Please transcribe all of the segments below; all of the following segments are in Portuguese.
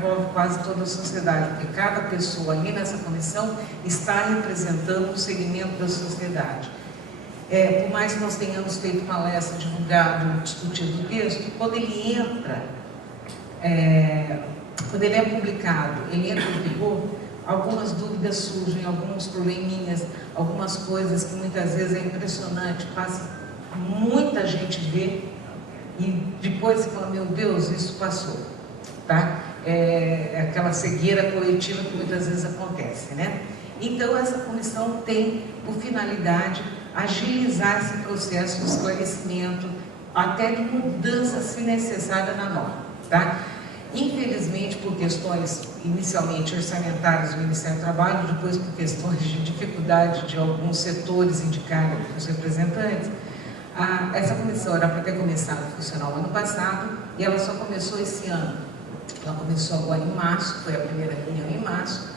envolve quase toda a sociedade, porque cada pessoa ali nessa comissão está representando um segmento da sociedade. Por mais que nós tenhamos feito palestra, divulgado, discutido o texto, quando ele entra, quando ele é publicado, ele entra em vigor, algumas dúvidas surgem, alguns probleminhas, algumas coisas que muitas vezes é impressionante, passa muita gente vê e depois você fala, meu Deus, isso passou, tá? É aquela cegueira coletiva que muitas vezes acontece, né? Então essa comissão tem por finalidade agilizar esse processo de esclarecimento, até de mudança, se necessária, na norma, tá? Infelizmente, por questões inicialmente orçamentárias do Ministério do Trabalho, depois por questões de dificuldade de alguns setores indicarem os representantes, essa comissão era para ter começado a funcionar o ano passado e ela só começou esse ano. Ela começou agora em março, foi a primeira reunião em março,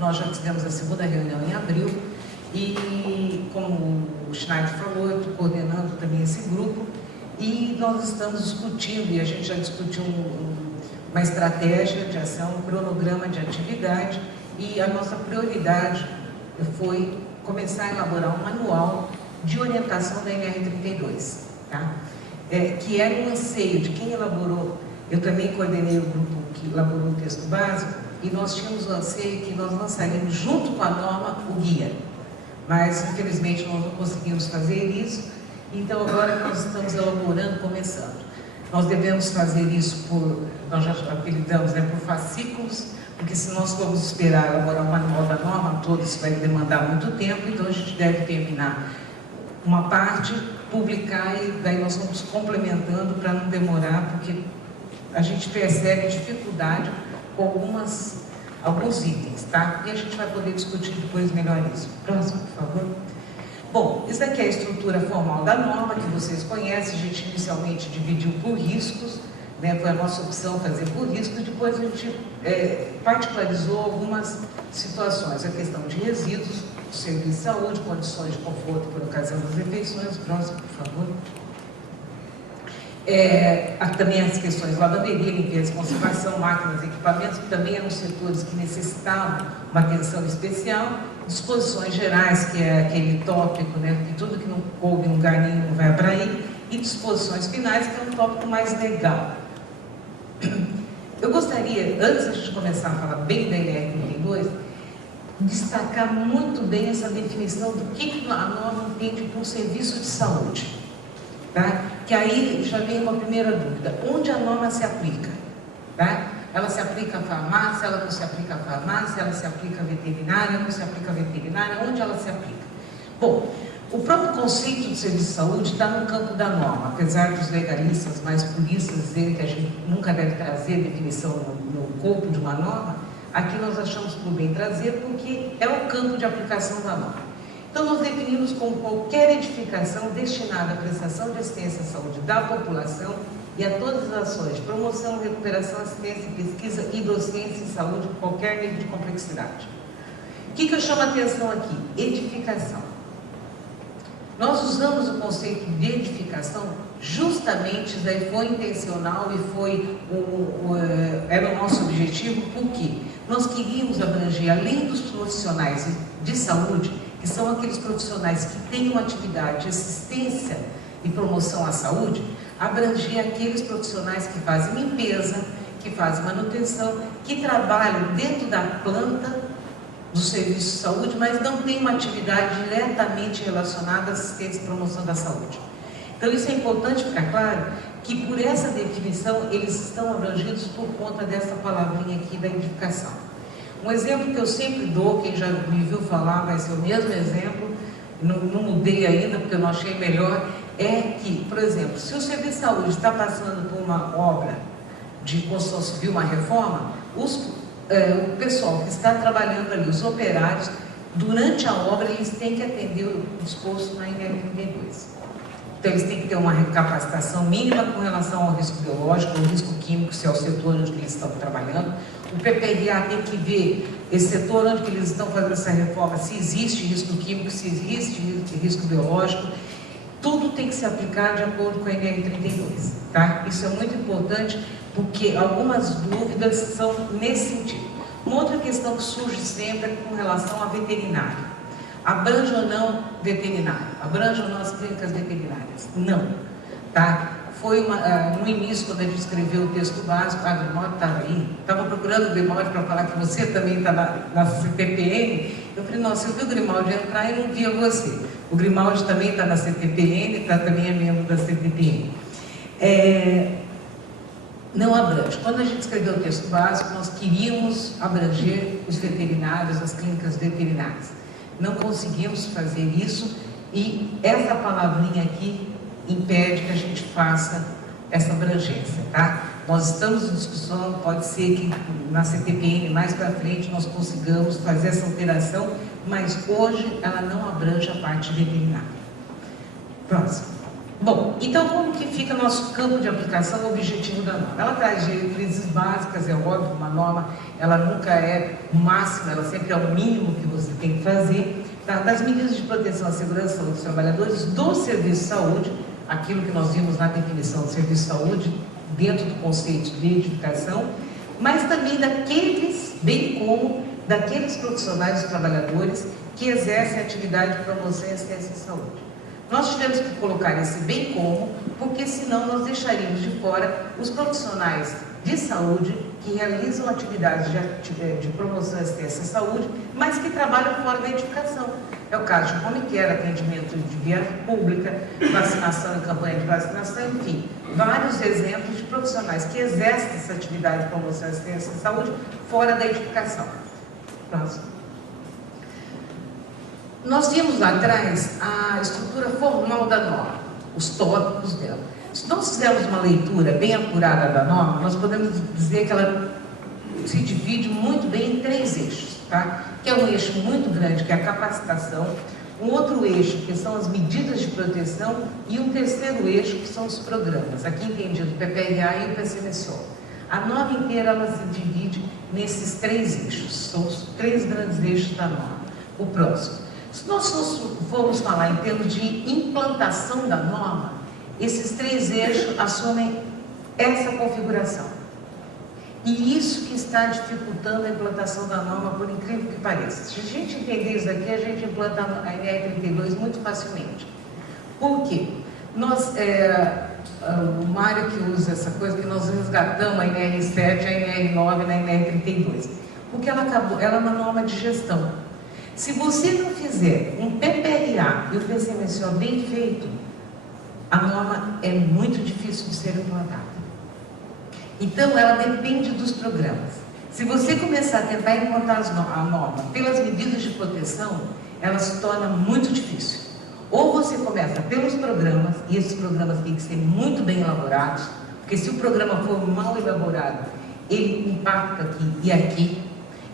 nós já tivemos a segunda reunião em abril e, como o Schneider falou, eu estou coordenando também esse grupo e nós estamos discutindo, e a gente já discutiu uma estratégia de ação, um cronograma de atividade e a nossa prioridade foi começar a elaborar um manual de orientação da NR32, tá? Que era um anseio de quem elaborou. Eu também coordenei o grupo que elaborou o texto básico e nós tínhamos o anseio que nós lançaríamos junto com a norma o guia, mas infelizmente nós não conseguimos fazer isso, então agora que nós estamos elaborando, começando. Nós devemos fazer isso nós já apelidamos, por fascículos, porque se nós formos esperar elaborar o manual da norma todo, isso vai demandar muito tempo, então a gente deve terminar uma parte, publicar e daí nós vamos complementando para não demorar, porque a gente percebe dificuldade com alguns itens, tá? E a gente vai poder discutir depois melhor isso. Próximo, por favor. Bom, isso aqui é a estrutura formal da norma, que vocês conhecem. A gente inicialmente dividiu por riscos, né? Foi a nossa opção fazer por riscos, depois a gente particularizou algumas situações, a questão de resíduos, serviço de saúde, condições de conforto por ocasião das refeições. Próximo, por favor. Também as questões de lavanderia, limpeza, conservação, máquinas e equipamentos, que também eram setores que necessitavam uma atenção especial. Disposições gerais, que é aquele tópico, né, que tudo que não coube em lugar nenhum vai para aí. E disposições finais, que é um tópico mais legal. Eu gostaria, antes de a gente começar a falar bem da NR32, destacar muito bem essa definição do que a norma entende por serviço de saúde, tá? Que aí já vem uma primeira dúvida, onde a norma se aplica, tá? Ela se aplica à farmácia, ela não se aplica à farmácia, ela se aplica à veterinária, não se aplica à veterinária, onde ela se aplica? Bom, o próprio conceito de serviço de saúde está no campo da norma, apesar dos legalistas mais puristas dizerem que a gente nunca deve trazer definição no corpo de uma norma, aqui nós achamos por bem trazer porque é o campo de aplicação da norma. Então, nós definimos como qualquer edificação destinada à prestação de assistência à saúde da população e a todas as ações de promoção, recuperação, assistência, pesquisa e docência em saúde de qualquer nível de complexidade. O que eu chamo a atenção aqui? Edificação. Nós usamos o conceito de edificação justamente, daí foi intencional e era o nosso objetivo, porque nós queríamos abranger, além dos profissionais de saúde, que são aqueles profissionais que têm uma atividade de assistência e promoção à saúde, abranger aqueles profissionais que fazem limpeza, que fazem manutenção, que trabalham dentro da planta do serviço de saúde, mas não têm uma atividade diretamente relacionada à assistência e promoção da saúde. Então isso é importante ficar claro, que por essa definição eles estão abrangidos por conta dessa palavrinha aqui da edificação. Um exemplo que eu sempre dou, quem já me viu falar vai ser o mesmo exemplo, não mudei ainda porque eu não achei melhor, é que, por exemplo, se o serviço de saúde está passando por uma obra de construção civil, uma reforma, o pessoal que está trabalhando ali, os operários, durante a obra eles têm que atender o disposto na NR32. Então eles têm que ter uma capacitação mínima com relação ao risco biológico, ao risco químico, se é o setor onde eles estão trabalhando. O PPRA tem que ver esse setor onde eles estão fazendo essa reforma, se existe risco químico, se existe risco biológico. tudo tem que se aplicar de acordo com a NR32, tá? Isso é muito importante, porque algumas dúvidas são nesse sentido. Uma outra questão que surge sempre é com relação a veterinário. Abrange ou não veterinário? Abrange ou não as clínicas veterinárias? Não, tá? Foi no início, quando a gente escreveu o texto básico, a Grimaldi estava aí, estava procurando o Grimaldi para falar que você também está na CTPN. Eu falei, nossa, eu vi o Grimaldi entrar e não via você. O Grimaldi também está na CTPN, também é membro da CTPN. Não abrange. Quando a gente escreveu o texto básico, nós queríamos abranger os veterinários, as clínicas veterinárias. Não conseguimos fazer isso e essa palavrinha aqui impede que a gente faça essa abrangência, tá? Nós estamos em discussão, pode ser que na CTPN mais para frente nós consigamos fazer essa alteração, mas hoje ela não abrange a parte veterinária. Próximo. Bom, então como que fica nosso campo de aplicação, o objetivo da norma? Ela traz diretrizes básicas, é óbvio, uma norma, ela nunca é o máximo, ela sempre é o mínimo que você tem que fazer, tá? Das medidas de proteção à segurança dos trabalhadores do serviço de saúde, aquilo que nós vimos na definição do serviço de saúde, dentro do conceito de edificação, mas também daqueles, bem como daqueles profissionais e trabalhadores que exercem atividade de promoção e assistência de saúde. Nós tivemos que colocar esse bem como, porque senão nós deixaríamos de fora os profissionais de saúde que realizam atividades de promoção e assistência à saúde, mas que trabalham fora da edificação. É o caso de home care, atendimento de via pública, vacinação e campanha de vacinação, enfim, vários exemplos de profissionais que exercem essa atividade de promoção e assistência à saúde fora da edificação. Próximo. Nós vimos lá atrás a estrutura formal da norma, os tópicos dela. Se nós fizermos uma leitura bem apurada da norma, nós podemos dizer que ela se divide muito bem em 3 eixos, tá? Que é um eixo muito grande, que é a capacitação, um outro eixo, que são as medidas de proteção, e um terceiro eixo, que são os programas, aqui entendido o PPRA e o PCMSO. A norma inteira ela se divide nesses 3 eixos, são os 3 grandes eixos da norma. O próximo. Se nós formos falar em termos de implantação da norma, esses 3 eixos assumem essa configuração. E isso que está dificultando a implantação da norma, por incrível que pareça. Se a gente entender isso daqui, a gente implanta a NR32 muito facilmente. Por quê? O Mário que usa essa coisa, que nós resgatamos a NR7, a NR9 na NR32. Porque ela é uma norma de gestão. Se você não fizer um PPRA e o PCMSO bem feito, a norma é muito difícil de ser implantada. Então, ela depende dos programas. Se você começar a tentar implantar a norma pelas medidas de proteção, ela se torna muito difícil. Ou você começa pelos programas, e esses programas têm que ser muito bem elaborados, porque se o programa for mal elaborado, ele impacta aqui e aqui,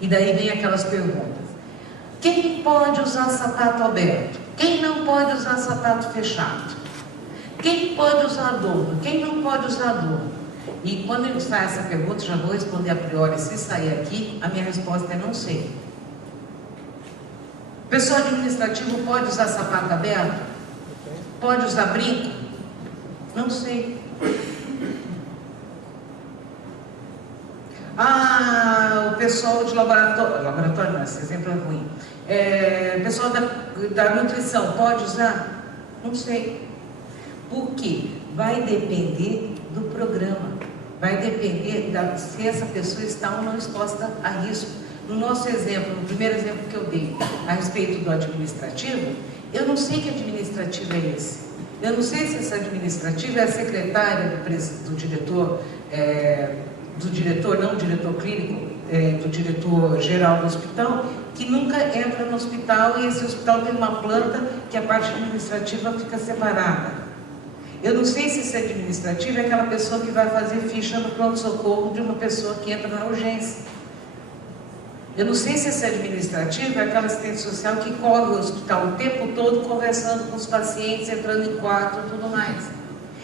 e daí vem aquelas perguntas. Quem pode usar sapato aberto? Quem não pode usar sapato fechado? Quem pode usar adorno? Quem não pode usar adorno? E quando eu sair essa pergunta, já vou responder a priori, se sair aqui, a minha resposta é não sei. Pessoal administrativo pode usar sapato aberto? Pode usar brinco? Não sei. O pessoal de laboratório não, esse exemplo é ruim. Pessoal da nutrição, pode usar? Não sei. Por quê? Vai depender do programa. Vai depender se essa pessoa está ou não exposta a risco. No nosso exemplo, no primeiro exemplo que eu dei, a respeito do administrativo, eu não sei que administrativo é esse. Eu não sei se esse administrativo é a secretária do diretor, não o diretor clínico, do diretor geral do hospital, que nunca entra no hospital, e esse hospital tem uma planta que a parte administrativa fica separada. Eu não sei se esse administrativo é aquela pessoa que vai fazer ficha no pronto-socorro de uma pessoa que entra na urgência. Eu não sei se esse administrativo é aquela assistente social que corre o hospital o tempo todo conversando com os pacientes, entrando em quarto e tudo mais.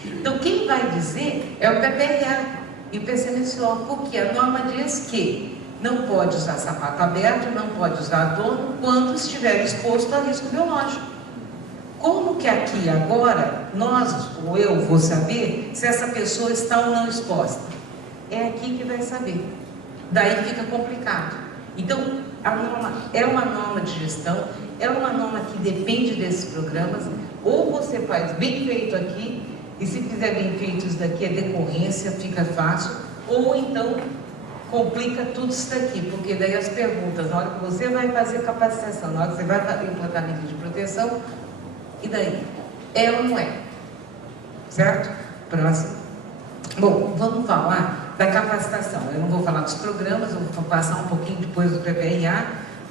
Então, quem vai dizer é o PPRA e o PCMSO, porque a norma diz que não pode usar sapato aberto, não pode usar adorno quando estiver exposto a risco biológico. Como que aqui agora, nós, ou eu, vou saber se essa pessoa está ou não exposta? É aqui que vai saber. Daí fica complicado. Então, a norma é uma norma de gestão, é uma norma que depende desses programas, ou você faz bem feito aqui, e se fizer bem feito isso daqui, é decorrência, fica fácil, ou então complica tudo isso daqui, porque daí as perguntas, na hora que você vai fazer capacitação, na hora que você vai fazer implantamento de proteção, e daí? É ou não é? Certo? Próximo. Bom, vamos falar da capacitação. Eu não vou falar dos programas, eu vou passar um pouquinho depois do PPRA,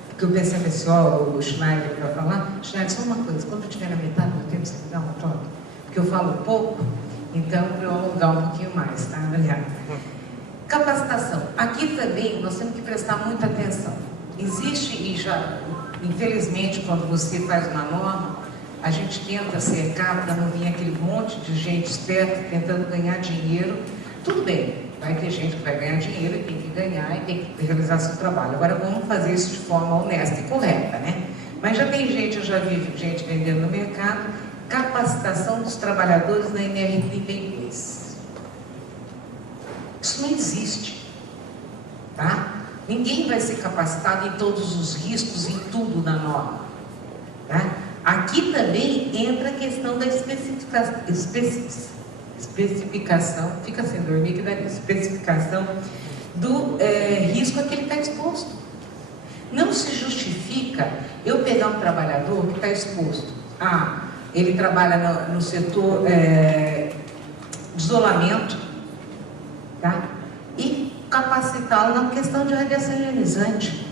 porque o PCMSO, o Schneider, vai falar. Schneider, só uma coisa, quando eu estiver na metade do tempo, você me dá uma troca? Porque eu falo pouco, então para eu alongar um pouquinho mais, tá, Adriana? Capacitação. Aqui também nós temos que prestar muita atenção. Existe, e já, infelizmente, quando você faz uma norma, a gente tenta cercar para não vir aquele monte de gente esperta tentando ganhar dinheiro. Tudo bem, vai ter gente que vai ganhar dinheiro e tem que ganhar e tem que realizar seu trabalho. Agora vamos fazer isso de forma honesta e correta, né? Mas já tem gente, eu já vi gente vendendo no mercado, capacitação dos trabalhadores na NR32. Isso não existe, tá? Ninguém vai ser capacitado em todos os riscos, em tudo na norma, tá? Aqui também entra a questão da especificação, fica sem dormir, que dá especificação do risco a que ele está exposto. Não se justifica eu pegar um trabalhador que está exposto a, ele trabalha no setor de isolamento, tá? E capacitá-lo na questão de radiação ionizante.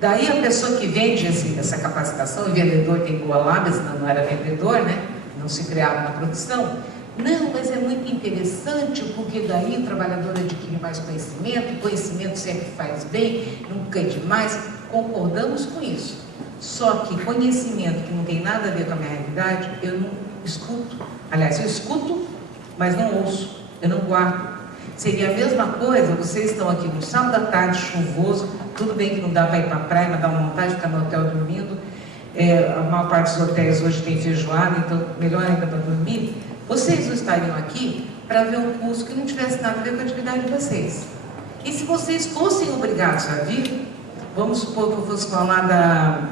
Daí a pessoa que vende essa capacitação, o vendedor tem boa lábia, senão não era vendedor, né? Não se criava na produção. Não, mas é muito interessante, porque daí o trabalhador adquire mais conhecimento, e conhecimento sempre faz bem, nunca é demais. Concordamos com isso. Só que conhecimento que não tem nada a ver com a minha realidade, eu não escuto. Aliás, eu escuto, mas não ouço, eu não guardo. Seria a mesma coisa, vocês estão aqui no sábado à tarde, chuvoso, tudo bem que não dá para ir para a praia, mas dá uma vontade de ficar no hotel dormindo. A maior parte dos hotéis hoje tem feijoada, então melhor ainda para dormir. Vocês não estariam aqui para ver um curso que não tivesse nada a ver com a atividade de vocês. E se vocês fossem obrigados a vir, vamos supor que eu fosse falar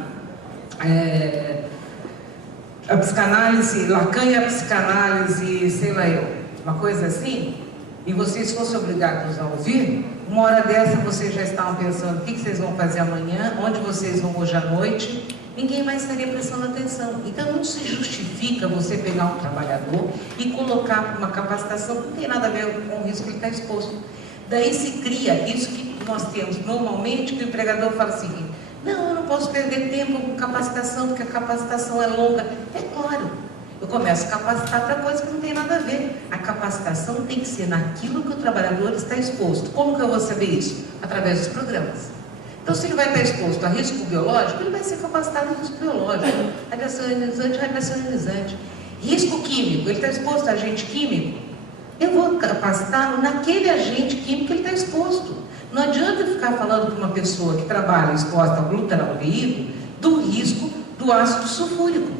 a psicanálise, Lacan e a psicanálise, sei lá eu, uma coisa assim, e vocês fossem obrigados a ouvir, uma hora dessa vocês já estavam pensando o que vocês vão fazer amanhã, onde vocês vão hoje à noite, ninguém mais estaria prestando atenção. Então não se justifica você pegar um trabalhador e colocar uma capacitação que não tem nada a ver com o risco que ele está exposto. Daí se cria isso que nós temos normalmente, que o empregador fala o seguinte: não, eu não posso perder tempo com capacitação, porque a capacitação é longa. É claro, eu começo a capacitar para coisa que não tem nada a ver. A capacitação tem que ser naquilo que o trabalhador está exposto. Como que eu vou saber isso? Através dos programas. Então, se ele vai estar exposto a risco biológico, ele vai ser capacitado em risco biológico. Radiação ionizante. Risco químico, ele está exposto a agente químico. Eu vou capacitá-lo naquele agente químico que ele está exposto. Não adianta ficar falando para uma pessoa que trabalha exposta ao glutaraldeído do risco do ácido sulfúrico.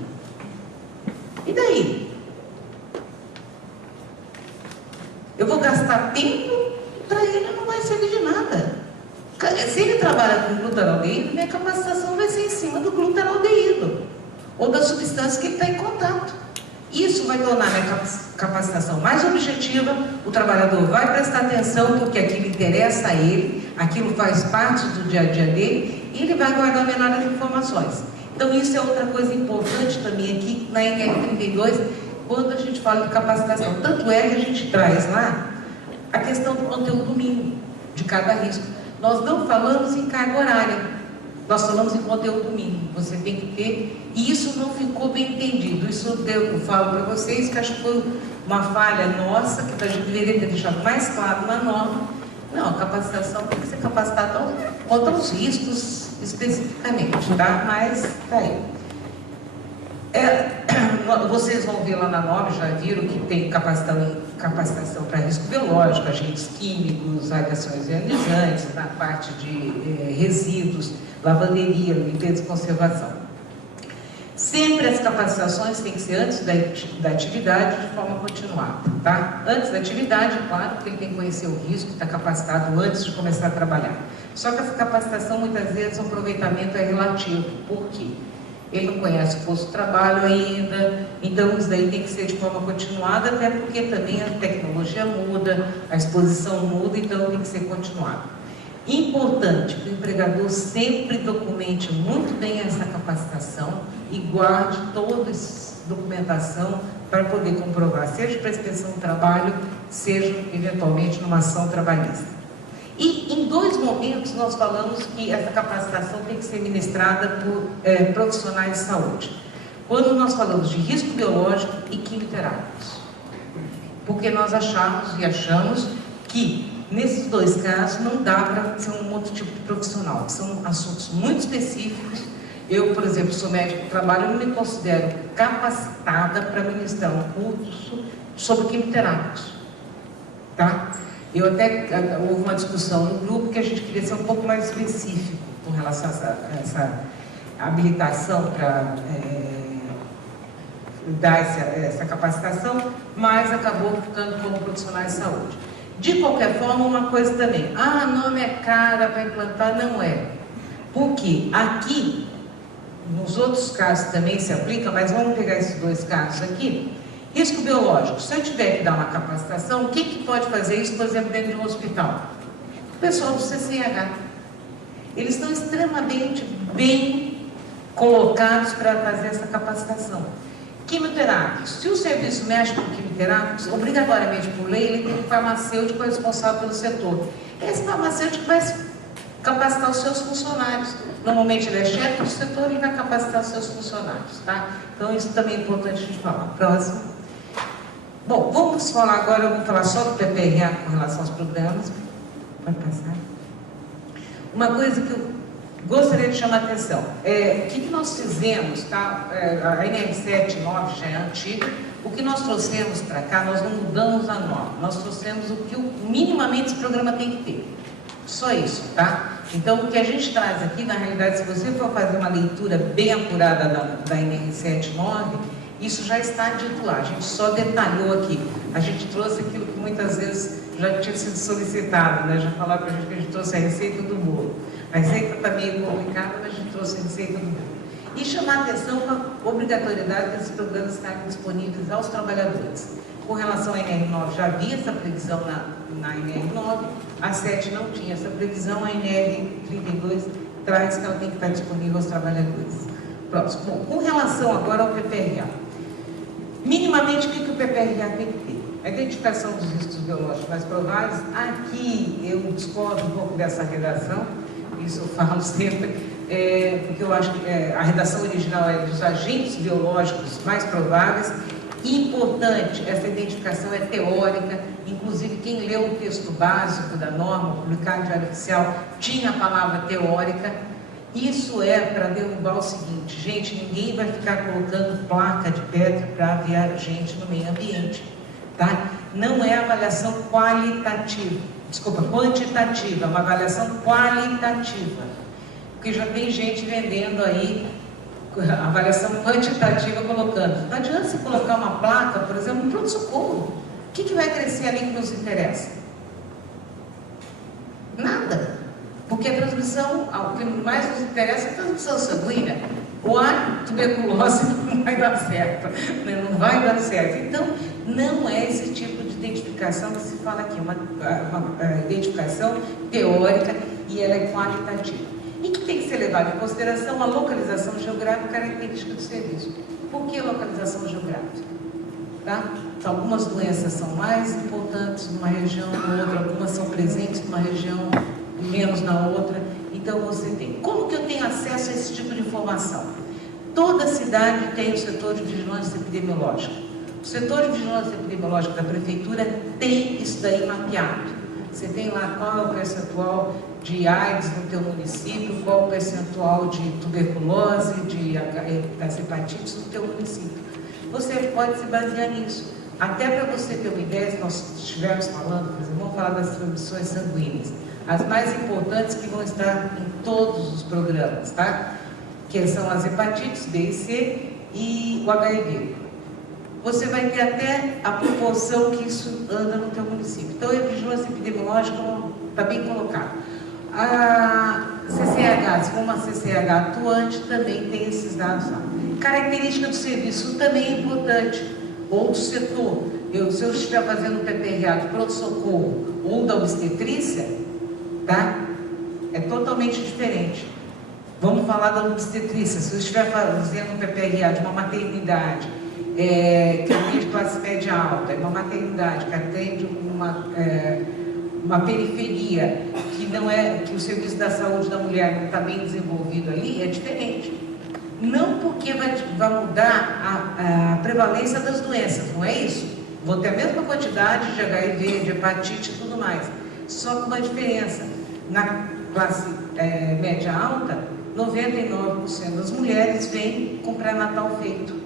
E daí? Eu vou gastar tempo, para ele não vai servir de nada. Se ele trabalha com glutaraldeído, minha capacitação vai ser em cima do glutaraldeído, ou da substância que ele está em contato. Isso vai tornar minha capacitação mais objetiva, o trabalhador vai prestar atenção porque aquilo interessa a ele, aquilo faz parte do dia a dia dele, e ele vai guardar melhores informações. Então isso é outra coisa importante também aqui na NR32, quando a gente fala de capacitação. Tanto é que a gente traz lá a questão do conteúdo mínimo de cada risco. Nós não falamos em carga horária, nós falamos em conteúdo mínimo. Você tem que ter, e isso não ficou bem entendido. Isso eu falo para vocês que acho que foi uma falha nossa, que a gente deveria ter deixado mais claro na norma. Não, a capacitação tem que ser capacitada contra os riscos especificamente, tá? Mas tá aí. Vocês vão ver lá na norma, já viram que tem capacitação para risco biológico, agentes químicos, radiações ionizantes, na parte de resíduos, lavanderia, limpeza e conservação. Sempre as capacitações têm que ser antes da atividade, de forma continuada, tá? Antes da atividade, claro, porque ele tem que conhecer o risco, está capacitado antes de começar a trabalhar. Só que essa capacitação, muitas vezes, o aproveitamento é relativo. Por quê? Ele não conhece o posto de trabalho ainda, então isso daí tem que ser de forma continuada, até porque também a tecnologia muda, a exposição muda, então tem que ser continuado. Importante que o empregador sempre documente muito bem essa capacitação e guarde toda essa documentação para poder comprovar, seja para a inspeção do trabalho, seja eventualmente numa ação trabalhista. E em 2 momentos nós falamos que essa capacitação tem que ser ministrada por profissionais de saúde. Quando nós falamos de risco biológico e quimioterápicos. Porque nós achamos que nesses 2 casos não dá para ser um outro tipo de profissional, que são assuntos muito específicos. Eu, por exemplo, sou médico do trabalho, eu não me considero capacitada para ministrar um curso sobre quimioterápicos, tá? Eu até, houve uma discussão no grupo que a gente queria ser um pouco mais específico com relação a essa habilitação para dar essa capacitação, mas acabou ficando como profissionais de saúde. De qualquer forma, uma coisa também, nome é cara para implantar, não é. Porque aqui, nos outros casos também se aplica, mas vamos pegar esses 2 casos aqui. Risco biológico, se eu tiver que dar uma capacitação, quem que pode fazer isso, por exemplo, dentro de um hospital? O pessoal do CCH. Eles estão extremamente bem colocados para fazer essa capacitação. Quimioterápicos, se o serviço mexe com quimioterápicos, obrigatoriamente por lei, ele tem um farmacêutico responsável pelo setor. Esse farmacêutico vai capacitar os seus funcionários. Normalmente ele é chefe do setor e vai capacitar os seus funcionários, tá? Então isso também é importante a gente falar. Próximo. Bom, vamos falar agora, eu vou falar só do PPRA com relação aos programas. Pode passar. Uma coisa que eu gostaria de chamar a atenção, o que nós fizemos, tá? A NR7/9 já é antiga, o que nós trouxemos para cá, nós não mudamos a norma, nós trouxemos o que minimamente esse programa tem que ter, só isso, tá? Então o que a gente traz aqui, na realidade, se você for fazer uma leitura bem apurada da NR7/9, isso já está dito lá, a gente só detalhou aqui, a gente trouxe aquilo que muitas vezes já tinha sido solicitado, né? Já falaram para a gente que a gente trouxe a receita do bolo. A receita está meio complicada, mas a gente trouxe a receita do bolo. E chamar a atenção para a obrigatoriedade desses programas estarem disponíveis aos trabalhadores. Com relação à NR9, já havia essa previsão na NR9, a 7 não tinha essa previsão, a NR32 traz que ela tem que estar disponível aos trabalhadores. Próximo. Bom, com relação agora ao PPRA. Minimamente, o que o PPRA tem que ter? A identificação dos riscos biológicos mais prováveis. Aqui eu discordo um pouco dessa redação, isso eu falo sempre, porque eu acho que a redação original é dos agentes biológicos mais prováveis. Importante, essa identificação é teórica, inclusive quem leu o texto básico da norma, publicado no Diário Oficial, tinha a palavra teórica. Isso é para derrubar o seguinte, gente, ninguém vai ficar colocando placa de pedra para aviar gente no meio ambiente, tá? Não é avaliação quantitativa, é uma avaliação qualitativa, porque já tem gente vendendo aí avaliação quantitativa colocando. Não adianta você colocar uma placa, por exemplo, no pronto-socorro. O que vai crescer ali que nos interessa? Nada. Porque a transmissão, o que mais nos interessa é a transmissão sanguínea. O ar, tuberculose, não vai dar certo. Né? Não vai dar certo. Então, não é esse tipo de identificação que se fala aqui. Uma identificação teórica e ela é qualitativa. E que tem que ser levado em consideração a localização geográfica e característica do serviço. Por que localização geográfica? Tá? Então, algumas doenças são mais importantes numa região ou outra, algumas são presentes numa região, menos na outra. Então, você tem. Como que eu tenho acesso a esse tipo de informação? Toda cidade tem o setor de vigilância epidemiológica. O setor de vigilância epidemiológica da prefeitura tem isso daí mapeado. Você tem lá qual é o percentual de AIDS no teu município, qual é o percentual de tuberculose, das hepatites no teu município. Você pode se basear nisso. Até para você ter uma ideia, se nós estivermos falando, por exemplo, vamos falar das transmissões sanguíneas. As mais importantes que vão estar em todos os programas, tá? Que são as hepatites B e C e o HIV. Você vai ter até a proporção que isso anda no teu município. Então, a vigilância epidemiológica está bem colocada. A CCH, se for uma CCH atuante, também tem esses dados lá. Característica do serviço também é importante. Ou do setor. Se eu estiver fazendo PPRA de pronto-socorro ou da obstetrícia, tá? É totalmente diferente. Vamos falar da obstetrícia. Se eu estiver fazendo PPRA de uma maternidade que atende classe média alta, uma maternidade que atende uma periferia que o serviço da saúde da mulher não está bem desenvolvido ali, é diferente. Não porque vai mudar a prevalência das doenças, não é isso? Vou ter a mesma quantidade de HIV, de hepatite e tudo mais, só com uma diferença. Na classe média alta, 99% das mulheres vêm com pré-natal feito.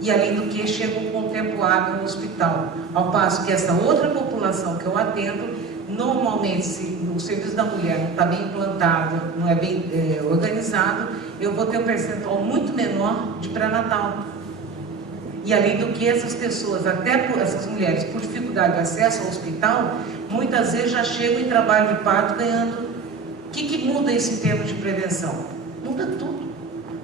E além do que, chegam com tempo hábil no hospital. Ao passo que essa outra população que eu atendo, normalmente, se o serviço da mulher não está bem implantado, não é bem organizado, eu vou ter um percentual muito menor de pré-natal. E além do que, essas pessoas, essas mulheres, por dificuldade de acesso ao hospital, muitas vezes já chegam em trabalho de parto ganhando. O que muda isso em termos de prevenção? Muda tudo.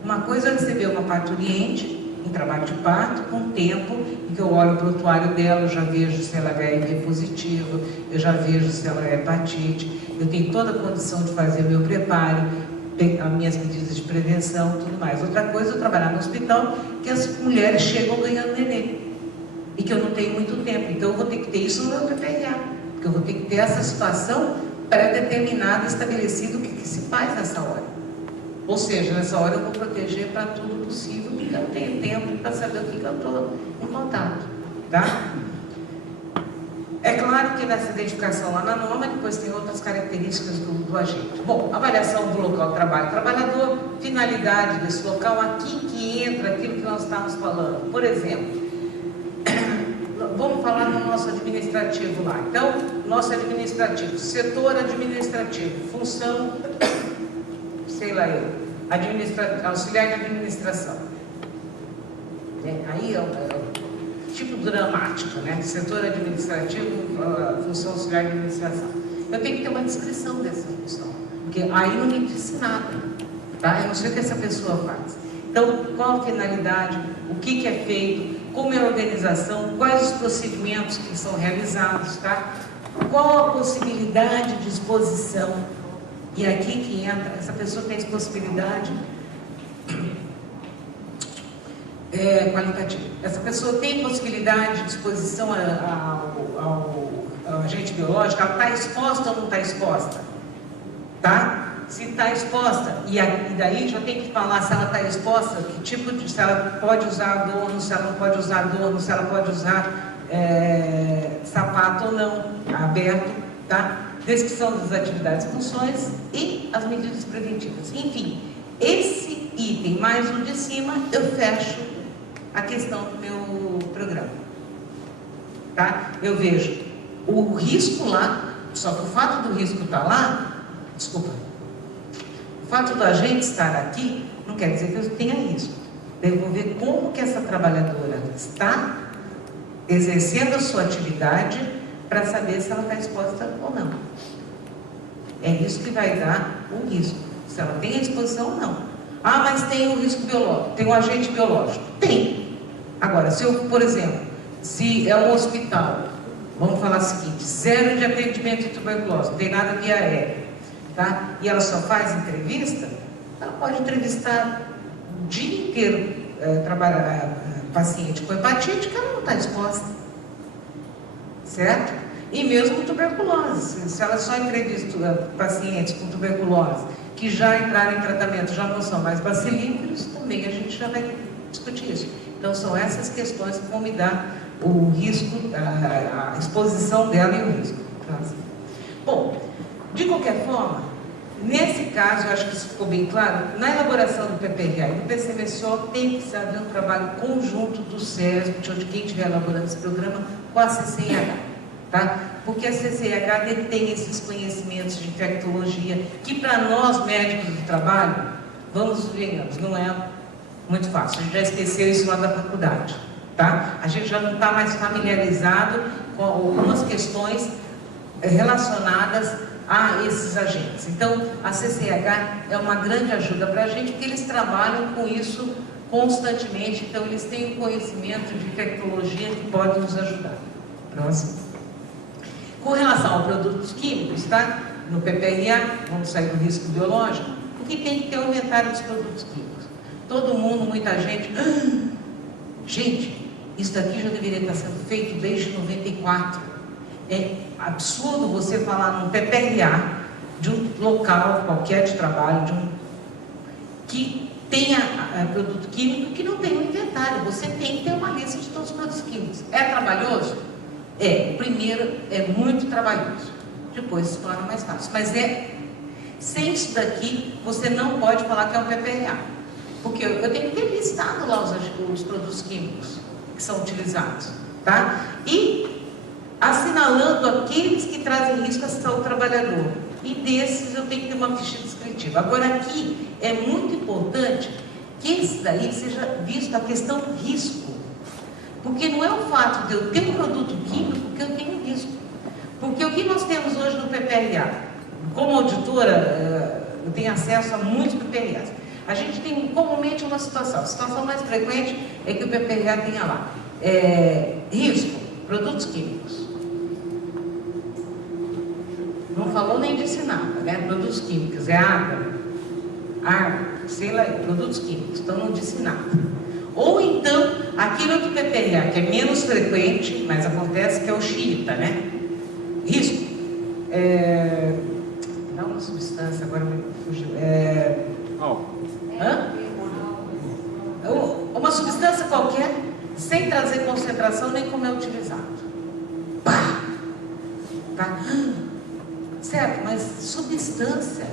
Uma coisa é receber uma parturiente em trabalho de parto, com tempo, em que eu olho para o prontuário dela, eu já vejo se ela é HIV positivo, eu já vejo se ela é hepatite, eu tenho toda a condição de fazer meu preparo, as minhas medidas de prevenção, tudo mais. Outra coisa é eu trabalhar no hospital, que as mulheres chegam ganhando neném, e que eu não tenho muito tempo, então eu vou ter que ter isso no meu PPRA, porque eu vou ter que ter essa situação pré-determinada, estabelecida, o que se faz nessa hora. Ou seja, nessa hora eu vou proteger para tudo possível, porque eu não tenho tempo para saber o que eu estou em contato, tá? É claro que nessa identificação lá na norma, depois tem outras características do agente. Bom, avaliação do local de trabalho. Trabalhador, finalidade desse local, aqui que entra aquilo que nós estávamos falando. Por exemplo, vamos falar no nosso administrativo lá. Então, nosso administrativo, setor administrativo, função, sei lá auxiliar de administração. Aí é tipo dramático, né? Setor administrativo, função auxiliar de administração. Eu tenho que ter uma descrição dessa função, porque aí não me disse nada, tá? Eu não sei o que essa pessoa faz. Então, qual a finalidade, o que é feito, como é a organização, quais os procedimentos que são realizados, tá? Qual a possibilidade de exposição? E aqui que entra, essa pessoa tem possibilidade qualitativa. Essa pessoa tem possibilidade de exposição ao agente biológico, ela está exposta ou não está exposta? Tá? Se está exposta, e daí já tem que falar se ela está exposta, que tipo de, se ela pode usar adorno, se ela não pode usar adorno, se ela pode usar sapato ou não, aberto, tá? Descrição das atividades e funções e as medidas preventivas. Enfim, esse item mais um de cima, eu fecho a questão do meu programa. Tá? Eu vejo o risco lá, só que o fato do risco estar lá, desculpa, o fato do agente estar aqui não quer dizer que eu tenha risco. Eu vou ver como que essa trabalhadora está exercendo a sua atividade para saber se ela está exposta ou não. É isso que vai dar o risco, se ela tem a exposição ou não. Ah, mas tem o risco biológico, tem o agente biológico. Tem. Agora, se eu, por exemplo, se é um hospital, vamos falar o seguinte, 0 de atendimento de tuberculose, não tem nada via aérea, tá? E ela só faz entrevista, ela pode entrevistar o dia inteiro, trabalhar paciente com hepatite, que ela não está exposta. Certo? E mesmo tuberculose, se ela só entrevista pacientes com tuberculose que já entraram em tratamento, já não são mais bacilíferos, também a gente já vai discutir isso. Então são essas questões que vão me dar o risco, a exposição dela e o risco. Bom, de qualquer forma, nesse caso, eu acho que isso ficou bem claro, na elaboração do PPRA e do PCMSO tem que haver um trabalho conjunto do SESB, de quem estiver elaborando esse programa, com a CCIH, tá? Porque a CCIH detém esses conhecimentos de infectologia, que para nós médicos do trabalho, vamos venhamos, não é Muito fácil, a gente já esqueceu isso lá da faculdade, tá? A gente já não está mais familiarizado com algumas questões relacionadas a esses agentes. Então, a CCH é uma grande ajuda para a gente, porque eles trabalham com isso constantemente, então eles têm um conhecimento de tecnologia que pode nos ajudar. Próximo. Com relação a produtos químicos, tá? No PPRA, vamos sair do risco biológico, o que tem que ter o inventário dos produtos químicos? Todo mundo, muita gente, gente, isso daqui já deveria estar sendo feito desde 94. É absurdo você falar num PPRA de um local qualquer de trabalho, que tenha produto químico que não tem um inventário. Você tem que ter uma lista de todos os produtos químicos. É trabalhoso? É. O primeiro é muito trabalhoso. Depois se torna mais fácil. Mas sem isso daqui, você não pode falar que é um PPRA. Porque eu tenho que ter listado lá os produtos químicos que são utilizados, tá? E assinalando aqueles que trazem risco à saúde do trabalhador. E desses eu tenho que ter uma ficha descritiva. Agora aqui é muito importante que esse daí seja visto a questão risco. Porque não é o fato de eu ter um produto químico que eu tenho risco. Porque o que nós temos hoje no PPRA? Como auditora, eu tenho acesso a muitos PPRAs. A gente tem comumente uma situação. A situação mais frequente é que o PPRA tenha lá risco, produtos químicos. Não falou nem disse nada, né? Produtos químicos, é água, ar, sei lá, produtos químicos, então não disse nada. Ou então, aquilo do PPRA, que é menos frequente, mas acontece, que é o xiita, né? Risco. Dá uma substância, agora me fugiu. Uma substância qualquer, sem trazer concentração nem como é utilizado. Pá! Tá? Certo, mas substância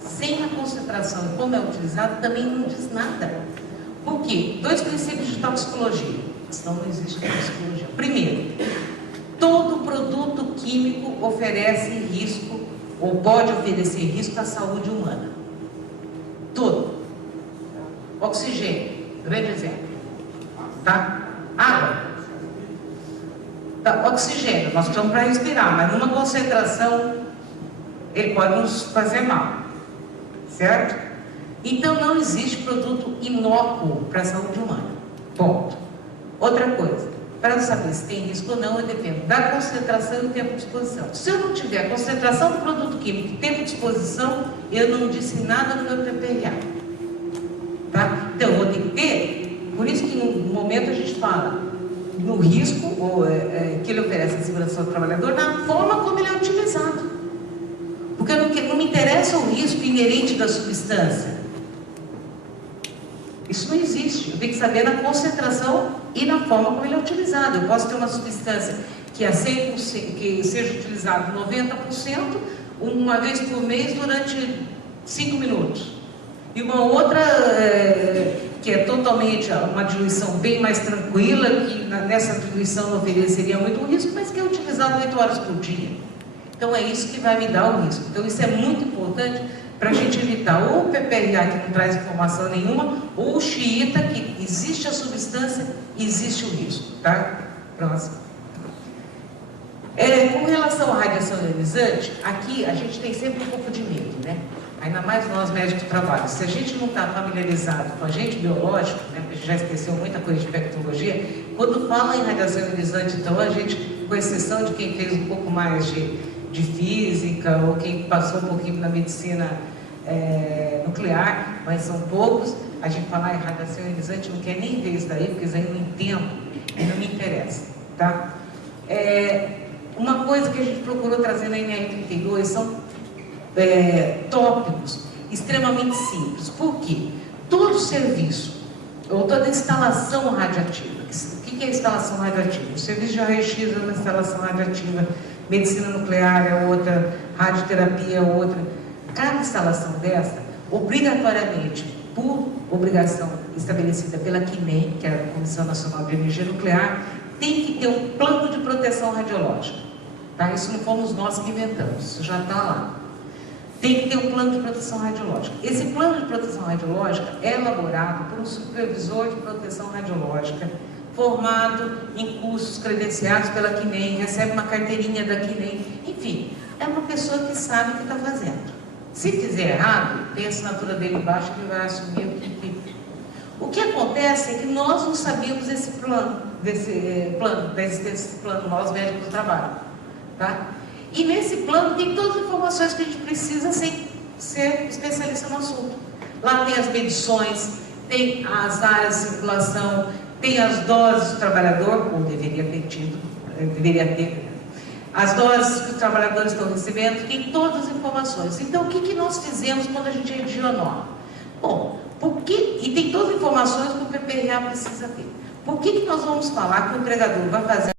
sem a concentração e como é utilizado também não diz nada. Por quê? 2 princípios de toxicologia, senão não existe toxicologia. Primeiro, todo produto químico oferece risco ou pode oferecer risco à saúde humana. Todo. Oxigênio, grande exemplo. Tá? Água. Tá? Oxigênio, nós precisamos para respirar, mas numa concentração ele pode nos fazer mal, certo? Então não existe produto inócuo para a saúde humana, ponto. Outra coisa, para saber se tem risco ou não, eu dependo da concentração e do tempo de exposição. Se eu não tiver a concentração do produto químico e tempo de exposição, eu não disse nada no meu PPRA, tá? Então eu vou ter que ter, por isso que no momento a gente fala no risco que ele oferece à segurança do trabalhador, na forma como ele é utilizado. Porque não me interessa o risco inerente da substância. Isso não existe. Eu tenho que saber na concentração e na forma como ele é utilizado. Eu posso ter uma substância que é 100%, que seja utilizada 90%, uma vez por mês durante 5 minutos. E uma outra que é totalmente uma diluição bem mais tranquila, que nessa diluição não ofereceria muito risco, mas que é utilizada 8 horas por dia. Então é isso que vai me dar o risco. Então isso é muito importante para a gente evitar ou o PPRA que não traz informação nenhuma, ou o xiita que existe a substância e existe o risco, tá? Próximo. Com relação à radiação ionizante, aqui a gente tem sempre um pouco de medo, né? Ainda mais nós médicos do trabalho. Se a gente não está familiarizado com agente biológico, né, porque a gente já esqueceu muita coisa de infectologia, quando fala em radiação ionizante, então a gente, com exceção de quem fez um pouco mais de física, ou quem passou um pouquinho na medicina nuclear, mas são poucos, a gente falar em radiação ionizante não quer nem ver isso daí, porque isso aí eu não entendo e não me interessa, tá? Uma coisa que a gente procurou trazer na NR32 são tópicos extremamente simples. Por quê? Todo serviço, ou toda instalação radiativa, o que é instalação radiativa? O serviço de raio-x é uma instalação radiativa, medicina nuclear é outra, radioterapia é outra. Cada instalação dessa, obrigatoriamente, por obrigação estabelecida pela CNEM, que é a Comissão Nacional de Energia Nuclear, tem que ter um plano de proteção radiológica. Tá? Isso não fomos nós que inventamos, isso já está lá. tem que ter um plano de proteção radiológica. Esse plano de proteção radiológica é elaborado por um supervisor de proteção radiológica, formado em cursos credenciados pela CNEM, recebe uma carteirinha da CNEM, enfim, é uma pessoa que sabe o que está fazendo. Se fizer errado, tem a assinatura dele embaixo que ele vai assumir o que. O que acontece é que nós não sabíamos desse plano, da existência desse plano, nós médicos do trabalho. Tá? E nesse plano tem todas as informações que a gente precisa sem ser especialista no assunto. Lá tem as medições, tem as áreas de circulação, tem as doses do trabalhador, ou deveria ter, as doses que os trabalhadores estão recebendo, tem todas as informações. Então, o que nós fizemos quando a gente redigiu a norma? Bom, e tem todas as informações que o PPRA precisa ter. Por que nós vamos falar que o empregador vai fazer